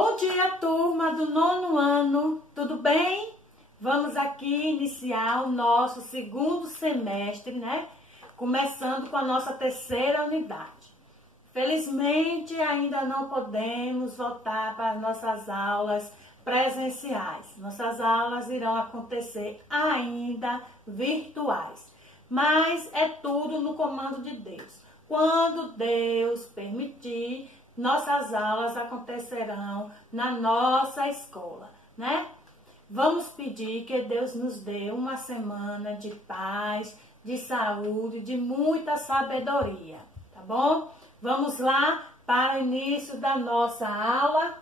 Bom dia, turma do 9º ano, tudo bem? Vamos aqui iniciar o nosso segundo semestre, né? Começando com a nossa terceira unidade. Felizmente, ainda não podemos voltar para as nossas aulas presenciais. Nossas aulas irão acontecer ainda virtuais, mas é tudo no comando de Deus. Quando Deus permitir, nossas aulas acontecerão na nossa escola, né? Vamos pedir que Deus nos dê uma semana de paz, de saúde, de muita sabedoria, tá bom? Vamos lá para o início da nossa aula.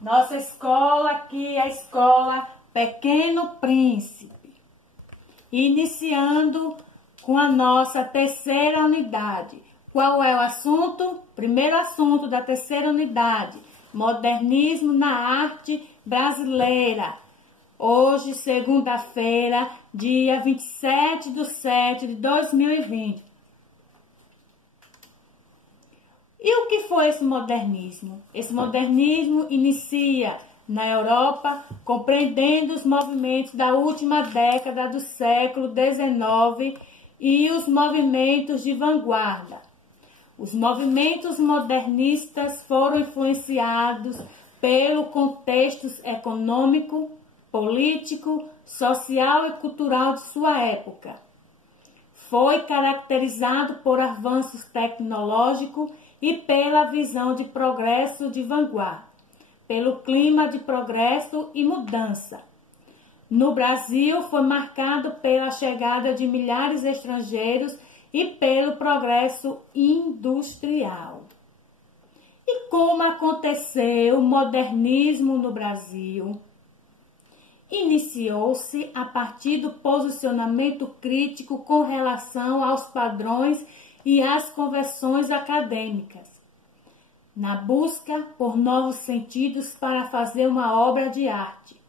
Nossa escola aqui é a Escola Pequeno Príncipe. Iniciando com a nossa terceira unidade. Qual é o assunto? Primeiro assunto da terceira unidade, modernismo na arte brasileira. Hoje, segunda-feira, dia 27/7/2020. E o que foi esse modernismo? Esse modernismo inicia na Europa, compreendendo os movimentos da última década do século XIX e os movimentos de vanguarda. Os movimentos modernistas foram influenciados pelo contexto econômico, político, social e cultural de sua época. Foi caracterizado por avanços tecnológicos e pela visão de progresso de vanguarda, pelo clima de progresso e mudança. No Brasil, foi marcado pela chegada de milhares de estrangeiros e pelo progresso industrial. E como aconteceu o modernismo no Brasil? Iniciou-se a partir do posicionamento crítico com relação aos padrões e às convenções acadêmicas, na busca por novos sentidos para fazer uma obra de arte,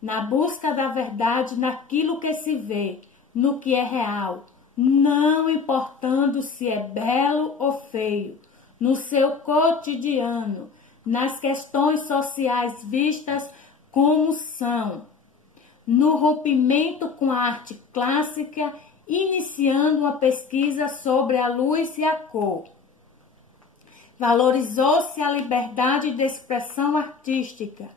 na busca da verdade naquilo que se vê, no que é real, não importando se é belo ou feio, no seu cotidiano, nas questões sociais vistas como são, no rompimento com a arte clássica, iniciando uma pesquisa sobre a luz e a cor. Valorizou-se a liberdade de expressão artística.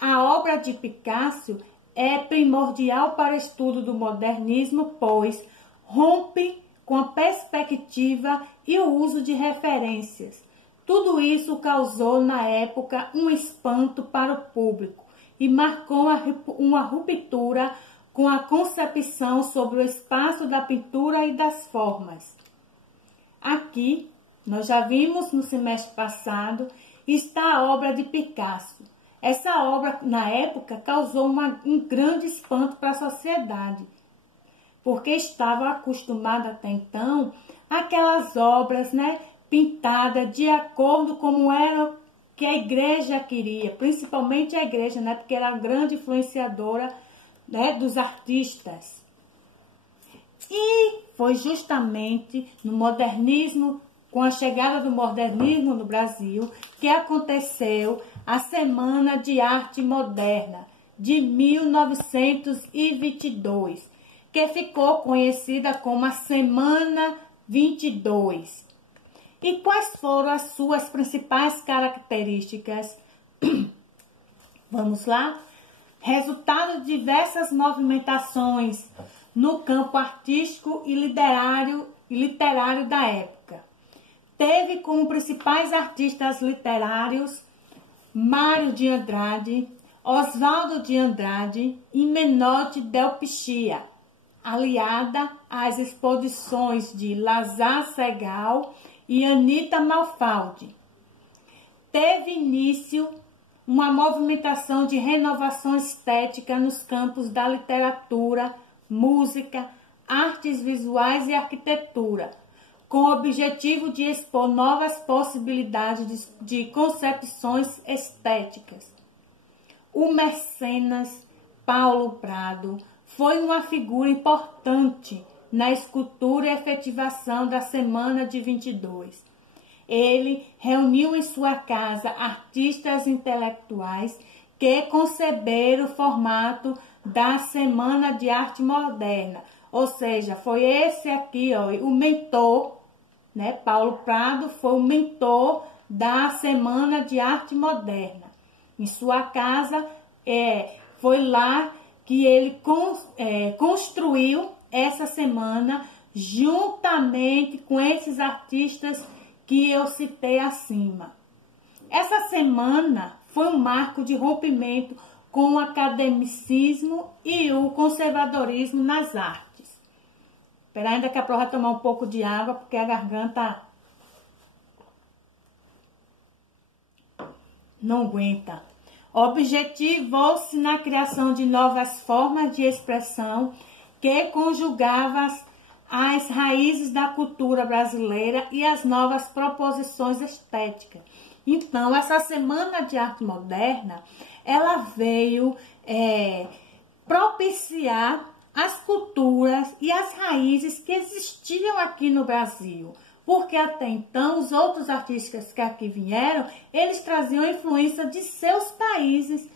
A obra de Picasso é primordial para o estudo do modernismo, pois rompe com a perspectiva e o uso de referências. Tudo isso causou na época um espanto para o público e marcou uma ruptura com a concepção sobre o espaço da pintura e das formas. Aqui, nós já vimos no semestre passado, está a obra de Picasso. Essa obra, na época, causou um grande espanto para a sociedade, porque estava acostumada até então àquelas obras, né, pintadas de acordo com era que a igreja queria, principalmente a igreja, né, porque era a grande influenciadora, né, dos artistas. E foi justamente no modernismo, com a chegada do modernismo no Brasil, que aconteceu a Semana de Arte Moderna de 1922, que ficou conhecida como a Semana 22. E quais foram as suas principais características? Vamos lá? Resultado de diversas movimentações no campo artístico e literário da época. Teve como principais artistas literários Mário de Andrade, Oswaldo de Andrade e Menotti del Pichia, aliada às exposições de Lazar Segal e Anita Malfaldi. Teve início uma movimentação de renovação estética nos campos da literatura, música, artes visuais e arquitetura, com o objetivo de expor novas possibilidades de concepções estéticas. O mecenas Paulo Prado foi uma figura importante na escultura e efetivação da Semana de 22. ele reuniu em sua casa artistas intelectuais que conceberam o formato da Semana de Arte Moderna. Ou seja, foi esse aqui, ó, o mentor, né? Paulo Prado foi o mentor da Semana de Arte Moderna. Em sua casa, foi lá que ele construiu essa semana juntamente com esses artistas que eu citei acima. Essa semana foi um marco de rompimento com o academicismo e o conservadorismo nas artes. Espera ainda que a prova tomar um pouco de água, porque a garganta não aguenta. Objetivou-se na criação de novas formas de expressão que conjugavam as raízes da cultura brasileira e as novas proposições estéticas. Então, essa Semana de Arte Moderna, ela veio propiciar as culturas e as raízes que existiam aqui no Brasil. Porque até então, os outros artistas que aqui vieram, eles traziam influência de seus países,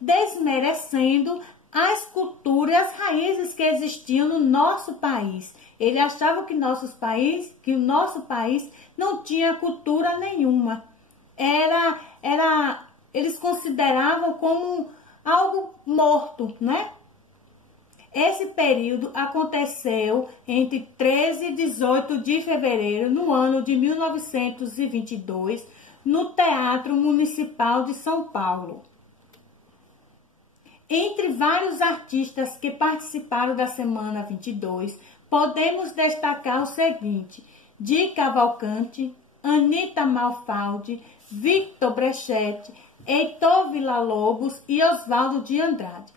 desmerecendo as culturas e as raízes que existiam no nosso país. Ele achava que o nosso país não tinha cultura nenhuma. Eles consideravam como algo morto, né? Esse período aconteceu entre 13 e 18 de fevereiro, no ano de 1922, no Teatro Municipal de São Paulo. Entre vários artistas que participaram da Semana 22, podemos destacar o seguinte: Di Cavalcanti, Anita Malfaldi, Victor Brecht, Heitor Villa-Lobos e Oswaldo de Andrade.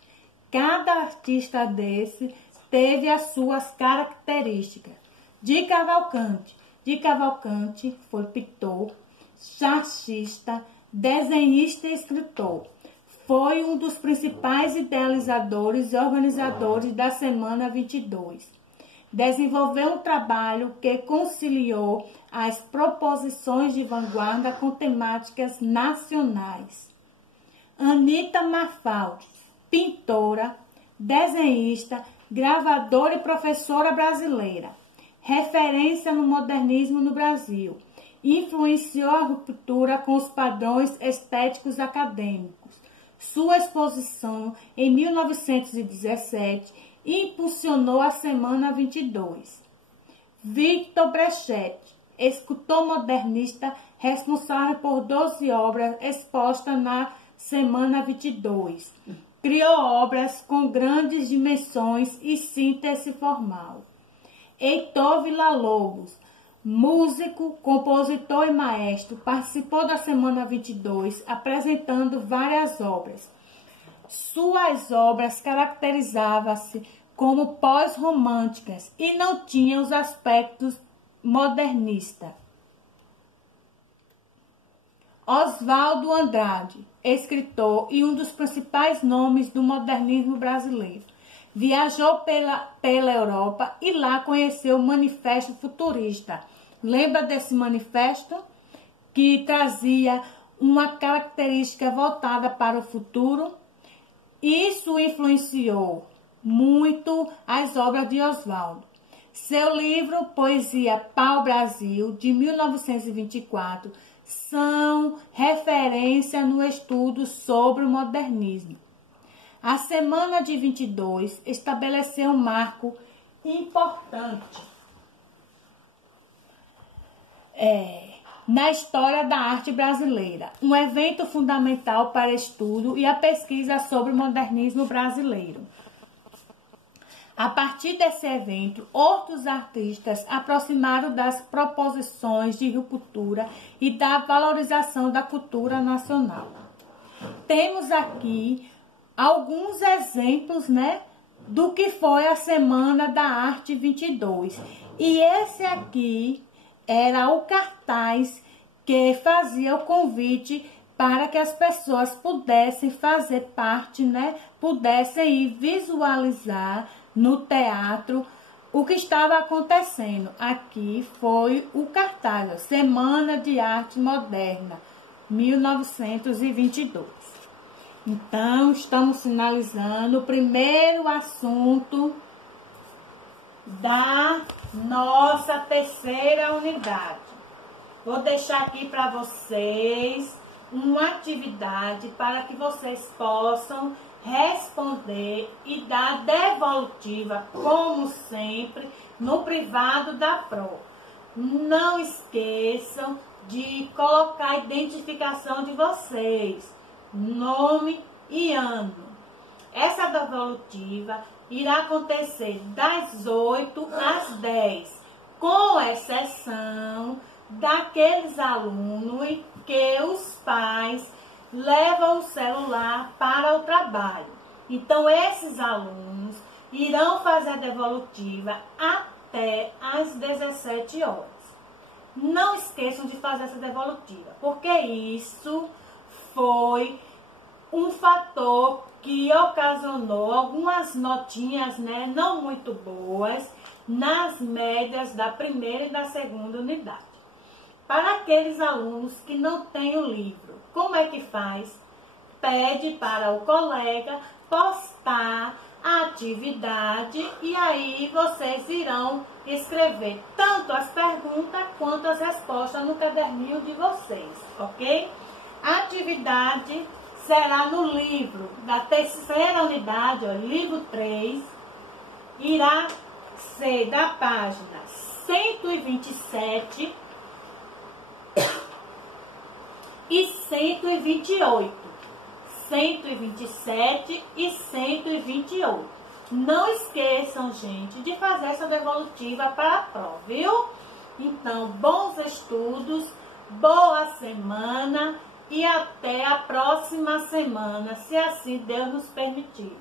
Cada artista desse teve as suas características. Di Cavalcanti foi pintor, chartista, desenhista e escritor. Foi um dos principais idealizadores e organizadores da Semana 22. Desenvolveu um trabalho que conciliou as proposições de vanguarda com temáticas nacionais. Anita Malfaldi, pintora, desenhista, gravadora e professora brasileira. Referência no modernismo no Brasil. Influenciou a ruptura com os padrões estéticos acadêmicos. Sua exposição em 1917 impulsionou a Semana 22. Victor Brecht, escultor modernista responsável por 12 obras expostas na Semana 22. Criou obras com grandes dimensões e síntese formal. Heitor Villa-Lobos, músico, compositor e maestro, participou da Semana 22, apresentando várias obras. Suas obras caracterizavam-se como pós-românticas e não tinham os aspectos modernistas. Oswaldo Andrade, escritor e um dos principais nomes do modernismo brasileiro. Viajou pela Europa e lá conheceu o Manifesto Futurista. Lembra desse manifesto? Que trazia uma característica voltada para o futuro. Isso influenciou muito as obras de Oswaldo. Seu livro Poesia Pau-Brasil, de 1924, são referência no estudo sobre o modernismo. A Semana de 22 estabeleceu um marco importante na história da arte brasileira, um evento fundamental para estudo e a pesquisa sobre o modernismo brasileiro. A partir desse evento, outros artistas aproximaram das proposições de ruptura e da valorização da cultura nacional. Temos aqui alguns exemplos, né, do que foi a Semana da Arte 22. E esse aqui era o cartaz que fazia o convite para que as pessoas pudessem fazer parte, né, pudessem ir visualizar no teatro o que estava acontecendo. Aqui foi o cartaz, ó, Semana de Arte Moderna, 1922. Então, estamos finalizando o primeiro assunto da nossa terceira unidade. Vou deixar aqui para vocês uma atividade para que vocês possam responder e dar devolutiva, como sempre, no privado da Pro. Não esqueçam de colocar a identificação de vocês, nome e ano. Essa devolutiva irá acontecer das 8 às 10, com exceção daqueles alunos que os pais levam o celular para o trabalho. Então, esses alunos irão fazer a devolutiva até às 17 horas. Não esqueçam de fazer essa devolutiva, porque isso foi um fator que ocasionou algumas notinhas, né, não muito boas nas médias da primeira e da segunda unidade. Para aqueles alunos que não têm o livro, como é que faz? Pede para o colega postar a atividade e aí vocês irão escrever tanto as perguntas quanto as respostas no caderninho de vocês, ok? A atividade será no livro da terceira unidade, ó, livro 3, irá ser da página 127 e 128. 127 e 128. Não esqueçam, gente, de fazer essa devolutiva para a prova, viu? Então, bons estudos, boa semana e até a próxima semana, se assim Deus nos permitir.